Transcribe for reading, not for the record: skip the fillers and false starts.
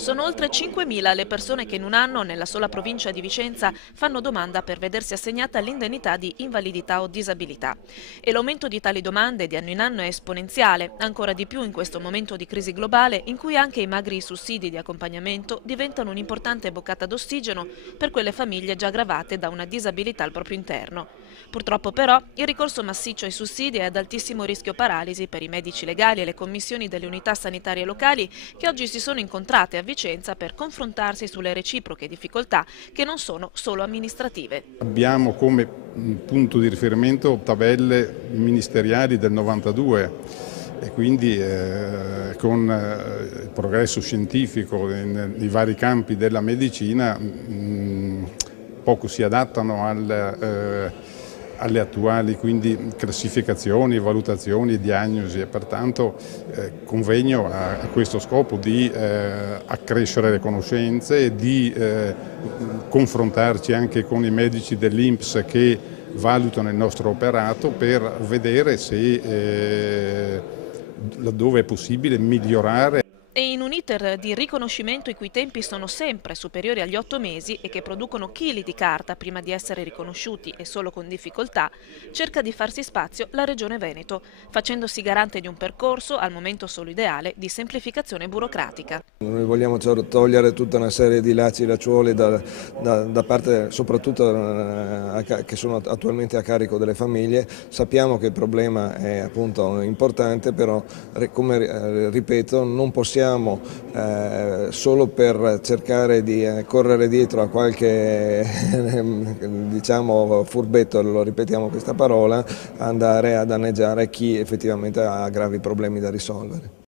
Sono oltre 5.000 le persone che in un anno, nella sola provincia di Vicenza, fanno domanda per vedersi assegnata l'indennità di invalidità o disabilità. E l'aumento di tali domande di anno in anno è esponenziale, ancora di più in questo momento di crisi globale in cui anche i magri sussidi di accompagnamento diventano un'importante boccata d'ossigeno per quelle famiglie già gravate da una disabilità al proprio interno. Purtroppo però il ricorso massiccio ai sussidi è ad altissimo rischio paralisi per i medici legali e le commissioni delle unità sanitarie locali che oggi si sono incontrate a Vicenza per confrontarsi sulle reciproche difficoltà che non sono solo amministrative. Abbiamo come punto di riferimento tabelle ministeriali del 92 e quindi con il progresso scientifico nei vari campi della medicina poco si adattano alle attuali quindi classificazioni, valutazioni, diagnosi e pertanto convegno a questo scopo di accrescere le conoscenze e di confrontarci anche con i medici dell'INPS che valutano il nostro operato per vedere se laddove è possibile migliorare. E in un iter di riconoscimento i cui tempi sono sempre superiori agli 8 mesi e che producono chili di carta prima di essere riconosciuti e solo con difficoltà, cerca di farsi spazio la Regione Veneto, facendosi garante di un percorso, al momento solo ideale, di semplificazione burocratica. Noi vogliamo togliere tutta una serie di lacci e lacciuoli da parte soprattutto che sono attualmente a carico delle famiglie. Sappiamo che il problema è appunto importante, però come ripeto non possiamo solo per cercare di correre dietro a qualche diciamo furbetto, lo ripetiamo questa parola, andare a danneggiare chi effettivamente ha gravi problemi da risolvere.